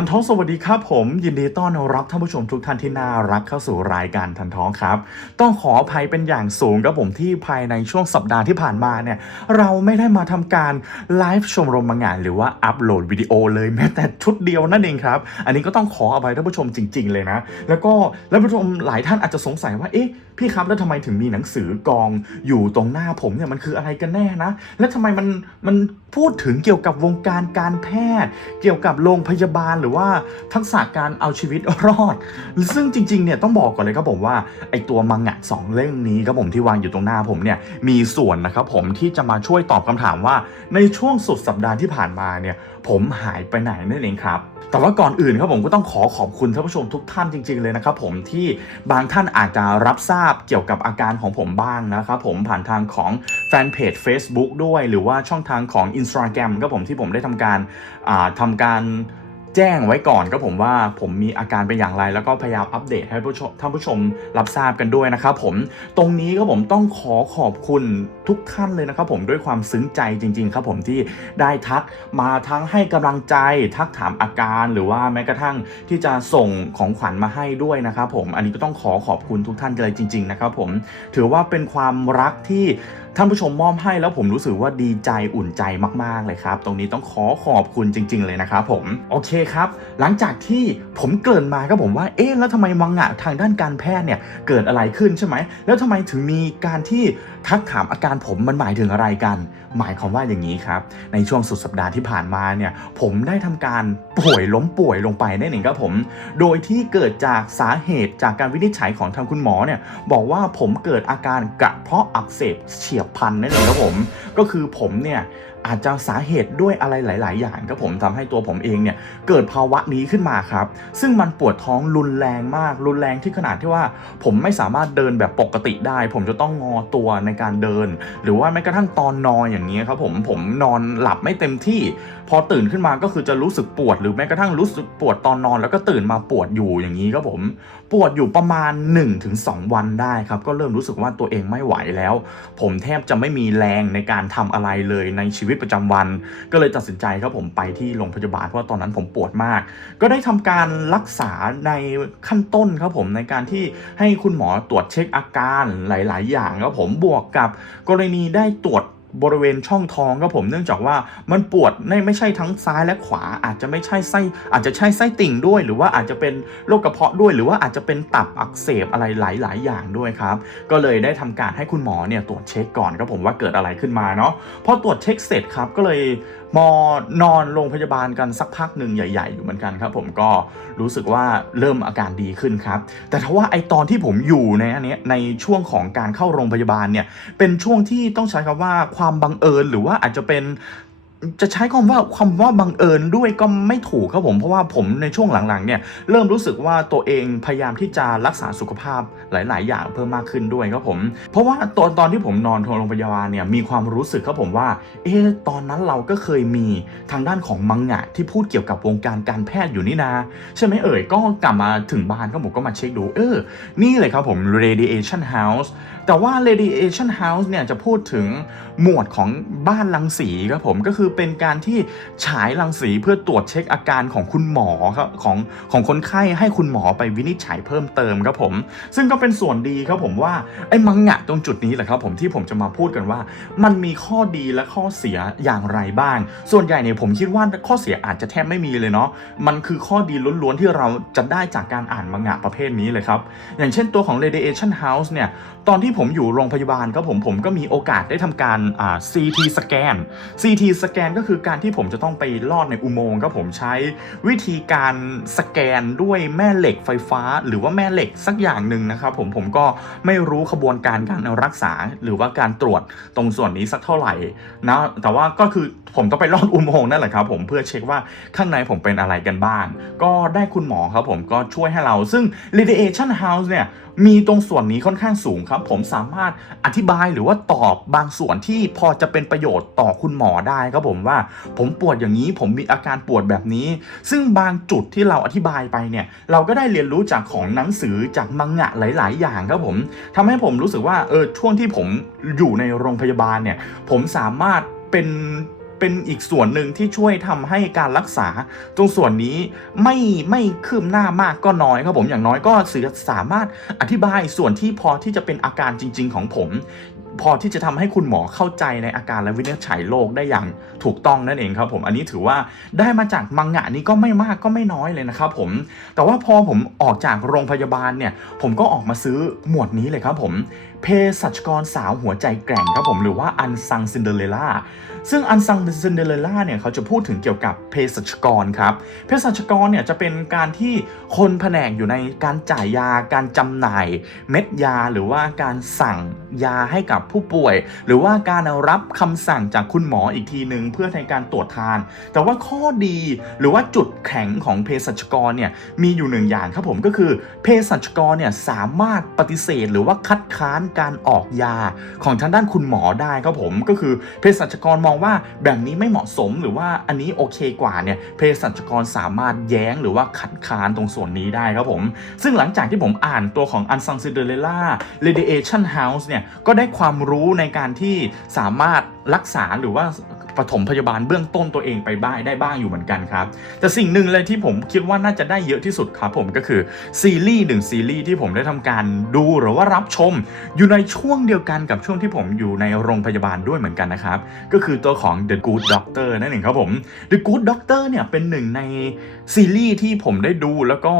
ทันท้องสวัสดีครับผม ยินดีต้อนรับท่านผู้ชมทุกท่านที่น่ารักเข้าสู่รายการทันท้องครับ ต้องขออภัยเป็นอย่างสูงครับผมที่ภายในช่วงสัปดาห์ที่ผ่านมาเนี่ยเราไม่ได้มาทำการไลฟ์ชมรมงานหรือว่าอัปโหลดวิดีโอเลยแม้แต่ชุดเดียวนั่นเองครับ อันนี้ก็ต้องขออภัยท่านผู้ชมจริง ๆ เลยนะ แล้วก็ท่านผู้ชมหลายท่านอาจจะสงสัยว่าเอ๊ะพี่ครับแล้วทำไมถึงมีหนังสือกองอยู่ตรงหน้าผมเนี่ยมันคืออะไรกันแน่นะ แล้วทำไมมันมันพูดถึงเกี่ยวกับวงการการแพทย์ เกี่ยวกับโรงพยาบาลหรือว่าทักษะการเอาชีวิตรอด ซึ่งจริงๆเนี่ยต้องบอกก่อนเลยครับผมว่าไอตัวมังงะสองเล่มนี้ครับผมที่วางอยู่ตรงหน้าผมเนี่ยมีส่วนนะครับผมที่จะมาช่วยตอบคำถามว่า ในช่วงสุดสัปดาห์ที่ผ่านมาเนี่ยผมหายไปไหนนั่นเองครับแต่ว่าก่อนอื่นครับผมก็ต้องขอขอบคุณท่านผู้ชมทุกท่านจริง ๆเลยนะครับผมที่บางท่านอาจจะรับทราบเกี่ยวกับอาการของผมบ้างนะครับผมผ่านทางของแฟนเพจ Facebook ด้วย หรือว่าช่องทางของ Instagram ครับผมที่ผมได้ทำการทำการ แจ้งไว้ก่อนครับผมว่าผมมีอาการเป็นอย่างไร แล้วก็พยายามอัปเดตให้ผู้ชมท่านผู้ชมรับทราบกันด้วยนะครับผมตรงนี้ครับผมต้องขอขอบคุณทุกท่านเลยนะครับผมด้วยความซึ้งใจจริง ๆ ครับผมที่ได้ทักมาทั้งให้กำลังใจทักถามอาการหรือว่าแม้กระทั่งที่จะส่งของขวัญมาให้ด้วยนะครับผมอันนี้ก็ต้องขอขอบคุณทุกท่านเลยจริง ๆ นะครับผมถือว่าเป็นความรักที่ ท่านผู้ชมมอบให้แล้วผมรู้สึกว่าดีใจอุ่นใจมาก ๆ เลยครับ ตรงนี้ต้องขอขอบคุณจริง ๆ เลยนะครับผม โอเคครับ หลังจากที่ผมเกริ่นมาครับผมว่า เอ๊ะ แล้วทำไมมังงะทางด้านการแพทย์เนี่ยเกิดอะไรขึ้นใช่ไหม แล้วทำไมถึงมีการที่ทักถามอาการผมมันหมายถึงอะไรกัน หมายความว่าอย่างนี้ครับ ในช่วงสุดสัปดาห์ที่ผ่านมาเนี่ย ผมได้ทำการป่วยล้มป่วยลงไปนั่นเองครับผม โดยที่เกิดจากสาเหตุจากการวินิจฉัยของทางคุณหมอเนี่ยบอกว่าผมเกิดอาการกระเพาะอักเสบเฉียบพันนั่นเองครับผม ก็คือผมเนี่ยอาจจะสาเหตุด้วยอะไรหลาย ๆ อย่างครับผมทำให้ตัวผมเองเนี่ยเกิดภาวะนี้ขึ้นมาครับ ซึ่งมันปวดท้องรุนแรงมาก รุนแรงที่ขนาดที่ว่า ผมไม่สามารถเดินแบบปกติได้ ผมจะต้องงอตัวในการเดิน หรือว่าแม้กระทั่งตอนนอนอย่างนี้ครับผมผมนอนหลับไม่เต็มที่ พอตื่นขึ้นมาก็คือจะรู้สึกปวด หรือแม้กระทั่งรู้สึกปวดตอนนอน แล้วก็ตื่นมาปวดอยู่อย่างนี้ครับผม ปวดอยู่ประมาณ 1-2 วันได้ครับก็เริ่มรู้สึกว่าตัวเองไม่ไหวแล้ว ผมแทบจะไม่มีแรงในการทำอะไรเลยในชีวิตวิตประจำวัน ก็เลยตัดสินใจครับผมไปที่โรงพยาบาลเพราะว่าตอนนั้นผมปวดมาก ก็ได้ทำการรักษาในขั้นต้นครับผมในการที่ให้คุณหมอตรวจเช็คอาการหลาย ๆ อย่างครับผมบวกกับกรณีได้ตรวจ บริเวณช่องท้องครับผมเนื่องจากว่ามันปวดไม่ไม่ใช่ทั้งซ้ายและขวา อาจจะไม่ใช่ไส้อาจจะใช่ไส้ติ่งด้วย หรือว่าอาจจะเป็นโรคกระเพาะด้วย หรือว่าอาจจะเป็นตับอักเสบอะไรหลาย ๆ อย่างด้วยครับ ก็เลยได้ทำการให้คุณหมอเนี่ยตรวจเช็คก่อนครับผมว่าเกิดอะไรขึ้นมาเนาะพอตรวจเช็คเสร็จครับก็เลยมอนอนโรงพยาบาลกันสักพักหนึ่งใหญ่ ๆ อยู่เหมือนกันครับ ผมก็รู้สึกว่าเริ่มอาการดีขึ้นครับ แต่ถ้าว่าไอตอนที่ผมอยู่ในอันเนี้ยในช่วงของการเข้าโรงพยาบาลเนี่ยเป็นช่วงที่ต้องใช้คำว่าความบังเอิญ หรือว่าอาจจะเป็น จะใช้คำว่าคำว่าบังเอิญด้วยก็ไม่ถูกครับผมเพราะว่าผมในช่วงหลังๆเนี่ยเริ่มรู้สึกว่าตัวเองพยายามที่จะรักษาสุขภาพหลาย ๆ อย่างเพิ่มมากขึ้นด้วยครับผมเพราะว่าตอนตอนที่ผมนอนโรงพยาบาลเนี่ยมีความรู้สึกครับผมว่าเอ๊ตอนนั้นเราก็เคยมีทางด้านของมังงะที่พูดเกี่ยวกับวงการการแพทย์อยู่นี่นาใช่ไหมเอ่ยก็กลับมาถึงบ้านก็ผมก็มาเช็คดูเออนี่เลยครับผม radiation house แต่ว่า radiation house เนี่ยจะพูดถึงหมวดของบ้านรังสีครับผมก็คือเป็นการที่ฉายรังสีเพื่อตรวจเช็คอาการของคุณหมอครับของของคนไข้ให้คุณหมอไปวินิจฉัยเพิ่มเติมครับผม ซึ่งก็เป็นส่วนดีครับผมว่าไอ้มังงะตรงจุดนี้แหละครับผมที่ผมจะมาพูดกันว่า มันมีข้อดีและข้อเสียอย่างไรบ้าง ส่วนใหญ่เนี่ยผมคิดว่าข้อเสียอาจจะแทบไม่มีเลยเนาะมันคือข้อดีล้วนๆที่เราจะได้จากการอ่านมังงะประเภทนี้เลยครับอย่างเช่นตัวของ radiation house เนี่ย ตอนที่ผมอยู่โรงพยาบาลครับผมผมก็มีโอกาสได้ทำการอ่า CT สแกน CT สแกนก็คือการที่ผมจะต้องไปลอดในอุโมงค์ครับผมใช้วิธีการสแกนด้วยแม่เหล็กไฟฟ้า หรือว่าแม่เหล็กสักอย่างหนึ่งนะครับผมผมก็ไม่รู้ขบวนการการรักษา หรือว่าการตรวจตรงส่วนนี้สักเท่าไหร่นะแต่ว่าก็คือผมต้องไปลอดอุโมงค์นั่นแหละครับผมเพื่อเช็คว่าข้างในผมเป็นอะไรกันบ้าง ก็ได้คุณหมอครับผมก็ช่วยให้เราซึ่ง radiation house เนี่ย มีตรงส่วนนี้ค่อนข้างสูงครับ ผมสามารถอธิบายหรือว่าตอบบางส่วนที่พอจะเป็นประโยชน์ต่อคุณหมอได้ครับผมว่า ผมปวดอย่างนี้ผมมีอาการปวดแบบนี้ ซึ่งบางจุดที่เราอธิบายไปเนี่ย เราก็ได้เรียนรู้จากของหนังสือจากมังงะหลาย ๆ อย่างครับผมทำให้ผมรู้สึกว่าเออช่วงที่ผมอยู่ในโรงพยาบาลเนี่ย ผมสามารถเป็น เป็นอีกส่วนหนึ่งที่ช่วยทำให้การรักษา ตรงส่วนนี้ไม่ไม่คืบหน้ามากก็น้อยครับผมอย่างน้อยก็สื่อสามารถอธิบายส่วนที่พอที่จะเป็นอาการจริง ๆ ของผม พอที่จะทำให้คุณหมอเข้าใจในอาการและวินิจฉัยโรคได้อย่างถูกต้องนั่นเองครับผมอันนี้ถือว่าได้มาจากมังงะนี้ก็ไม่มากก็ไม่น้อยเลยนะครับผมแต่ว่าพอผมออกจากโรงพยาบาลเนี่ยผมก็ออกมาซื้อหมวดนี้เลยครับผม เภสัชกรสาวหัวใจแกร่งครับผมหรือว่าอันซังซินเดอเรล่าซึ่งอันซังซินเดอเรล่าเนี่ยเขาจะพูดถึงเกี่ยวกับเภสัชกรครับเภสัชกรเนี่ยจะเป็นการที่คนแผนกอยู่ในการจ่ายยาการจำหน่าย เม็ดยาหรือว่าการสั่งยาให้กับผู้ป่วย หรือว่าการรับคำสั่งจากคุณหมออีกทีหนึ่งเพื่อในการตรวจทาน แต่ว่าข้อดีหรือว่าจุดแข็งของเภสัชกรเนี่ยมีอยู่หนึ่งอย่างครับผมก็คือเภสัชกรเนี่ยสามารถปฏิเสธหรือว่าคัดค้านการออกยาของทางด้านคุณหมอได้ครับผม ก็คือเภสัชกรมองว่าแบบนี้ไม่เหมาะสมหรือว่าอันนี้โอเคกว่าเนี่ยเภสัชกรสามารถแย้งหรือว่าขัดขานตรงส่วนนี้ได้ครับผม ซึ่งหลังจากที่ผมอ่านตัวของอันซังซิเดเรล่าเรดิเอชันเฮาส์เนี่ยก็ได้ความรู้ในการที่สามารถรักษาหรือว่า ปฐมพยาบาลเบื้องต้นตัวเองไปบ้างได้บ้างอยู่เหมือนกันครับ แต่สิ่งหนึ่งเลยที่ผมคิดว่าน่าจะได้เยอะที่สุดครับผมก็คือซีรีส์หนึ่งซีรีส์ที่ผมได้ทำการดูหรือว่ารับชม อยู่ในช่วงเดียวกันกับช่วงที่ผมอยู่ในโรงพยาบาลด้วยเหมือนกันนะครับก็คือตัวของ The Good Doctor นั่นเองครับผม The Good Doctor เนี่ยเป็นหนึ่งในซีรีส์ที่ผมได้ดูแล้วก็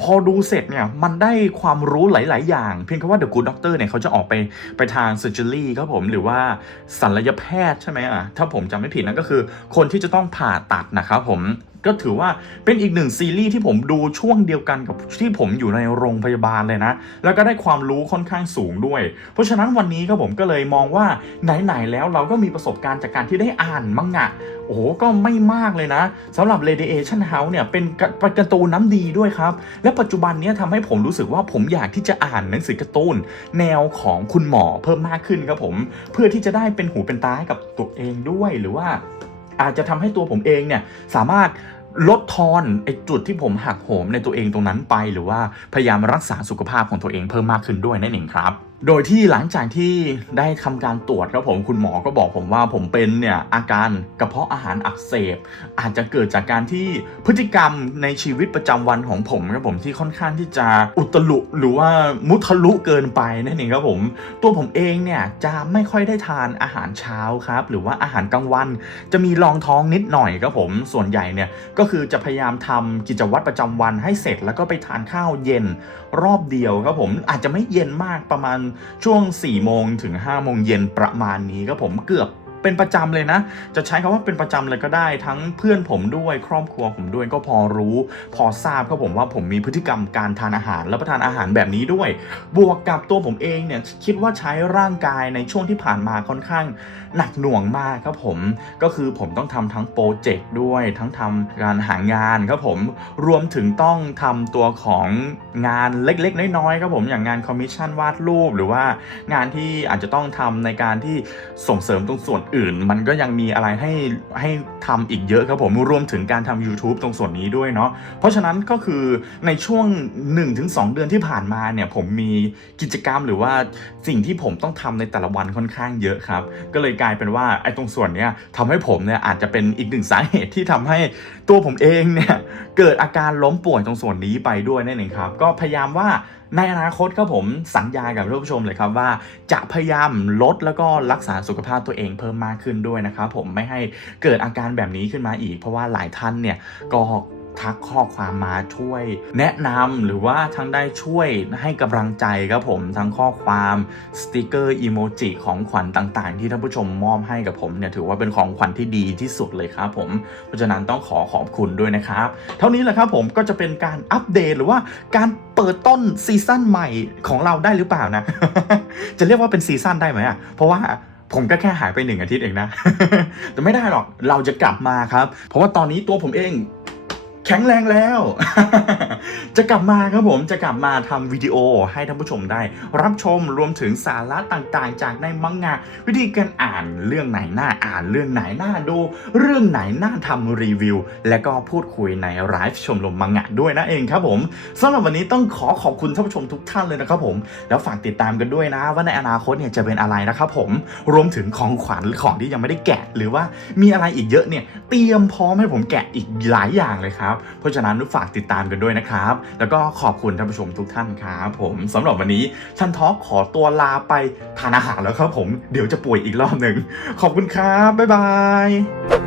พอดูเสร็จเนี่ยมันได้ความรู้หลาย ๆ อย่าง เพียงแค่ว่า The Good Doctor เนี่ยเขาจะออกไปไปทาง surgery ครับผมหรือว่าศัลยแพทย์ใช่ไหมอะถ้าผมจำไม่ผิดนั่นก็คือ คนที่จะต้องผ่าตัดนะครับผม ก็ถือว่าเป็นอีกหนึ่งซีรีส์ที่ผมดูช่วงเดียวกันกับที่ผมอยู่ในโรงพยาบาลเลยนะ แล้วก็ได้ความรู้ค่อนข้างสูงด้วย เพราะฉะนั้นวันนี้ก็ผมก็เลยมองว่าไหนๆแล้วเราก็มีประสบการณ์จากการที่ได้อ่านมังงะโอ้โหก็ไม่มากเลยนะสำหรับ Radiation House เนี่ยเป็นกระการ์ตูนน้ำดีด้วยครับ และปัจจุบันนี้ทำให้ผมรู้สึกว่าผมอยากที่จะอ่านหนังสือการ์ตูนแนวของคุณหมอเพิ่มมากขึ้นครับผม เพื่อที่จะได้เป็นหูเป็นตาให้กับตัวเองด้วยหรือว่า อาจจะทำให้ตัวผมเองเนี่ยสามารถลดทอนไอ้จุดที่ผมหักโหมในตัวเองตรงนั้นไป หรือว่าพยายามรักษาสุขภาพของตัวเองเพิ่มมากขึ้นด้วยนั่นเองครับ โดยที่หลังจากที่ได้ทำการตรวจครับผมคุณหมอก็บอกผมว่าผมเป็นเนี่ยอาการกระเพาะอาหารอักเสบ อาจจะเกิดจากการที่พฤติกรรมในชีวิตประจำวันของผมครับผมที่ค่อนข้างที่จะอุตลุหรือว่ามุทะลุเกินไปนั่นเองครับผมตัวผมเองเนี่ยจะไม่ค่อยได้ทานอาหารเช้าครับ หรือว่าอาหารกลางวัน จะมีรองท้องนิดหน่อยครับผมส่วนใหญ่เนี่ยก็คือจะพยายามทำกิจวัตรประจำวันให้เสร็จ แล้วก็ไปทานข้าวเย็นรอบเดียวครับผมอาจจะไม่เย็นมากประมาณช่วง4โมงถึง5โมงเย็นประมาณนี้ครับผมเกือบ เป็นประจำเลยนะ จะใช้คำว่าเป็นประจำเลยก็ได้ ทั้งเพื่อนผมด้วยครอบครัวผมด้วยก็พอรู้ พอทราบครับผมว่าผมมีพฤติกรรมการทานอาหารและประทานอาหารแบบนี้ด้วย บวกกับตัวผมเองเนี่ยคิดว่าใช้ร่างกายในช่วงที่ผ่านมาค่อนข้างหนักหน่วงมากครับผมก็คือผมต้องทำทั้งโปรเจกต์ด้วย ทั้งทำการหางานครับผมรวมถึงต้องทำตัวของงานเล็กๆ น้อยๆครับผมอย่างงานคอมมิชชั่นวาดรูป หรือว่างานที่อาจจะต้องทำในการที่ส่งเสริมตรงส่วนอื่นมันก็ยังมีอะไรให้ให้ทำอีกเยอะครับผมรวมถึงการทำ YouTube ตรงส่วนนี้ด้วยเนาะเพราะฉะนั้นก็คือในช่วง 1-2 เดือนที่ผ่านมาเนี่ยผมมีกิจกรรมหรือว่าสิ่งที่ผมต้องทำในแต่ละวันค่อนข้างเยอะครับ ก็เลยกลายเป็นว่าไอ้ตรงส่วนเนี้ยทำให้ผมเนี่ยอาจจะเป็นอีกหนึ่งสาเหตุที่ทำให้ ตัวผมเองเนี่ยเกิดอาการล้มป่วยตรงส่วนนี้ไปด้วยนั่นเองครับ ก็พยายามว่าในอนาคตครับผมสัญญากับท่านผู้ชมเลยครับว่าจะพยายามลดแล้วก็รักษาสุขภาพตัวเองเพิ่มมากขึ้นด้วยนะครับผมไม่ให้เกิดอาการแบบนี้ขึ้นมาอีก เพราะว่าหลายท่านเนี่ยก็ ทักข้อความมาช่วย แนะนำหรือว่าทั้งได้ช่วยให้กำลังใจครับผมทั้งข้อความสติกเกอร์อีโมจิของขวัญต่างๆ ที่ท่านผู้ชมมอบให้กับผมเนี่ยถือว่าเป็นของขวัญที่ดีที่สุดเลยครับผมเพราะฉะนั้นต้องขอขอบคุณด้วยนะครับ เท่านี้แหละครับผมก็จะเป็นการอัปเดตหรือว่าการเปิดต้นซีซั่นใหม่ของเราได้หรือเปล่านะ จะเรียกว่าเป็นซีซั่นได้ไหมอะเพราะว่าผมก็แค่หายไปหนึ่งอาทิตย์เองนะ แต่ไม่ได้หรอก เราจะกลับมาครับ เพราะว่าตอนนี้ตัวผมเอง แข็งแรงแล้ว จะกลับมาครับผมจะกลับมาทำวิดีโอให้ท่านผู้ชมได้ รับชมรวมถึงสาระต่างๆ จากในมังงะวิธีการอ่านเรื่องไหนน่าอ่านเรื่องไหนน่าดู เรื่องไหนน่าทำรีวิว และก็พูดคุยในไลฟ์ชมรมมังงะด้วยนะเองครับผมสำหรับวันนี้ต้องขอขอบคุณท่านผู้ชมทุกท่านเลยนะครับผม แล้วฝากติดตามกันด้วยนะ ว่าในอนาคตเนี่ยจะเป็นอะไรนะครับผมรวมถึงของขวัญของที่ยังไม่ได้แกะ หรือว่ามีอะไรอีกเยอะเนี่ยเตรียมพร้อมให้ผมแกะอีกหลายอย่างเลยครับเพราะฉะนั้นฝากติดตามกันด้วยนะครับ แล้วก็ขอบคุณท่านผู้ชมทุกท่านครับผมสำหรับวันนี้ชันทอกขอตัวลาไปทานอาหารแล้วครับผมเดี๋ยวจะป่วยอีกรอบหนึ่งขอบคุณครับบ๊ายบาย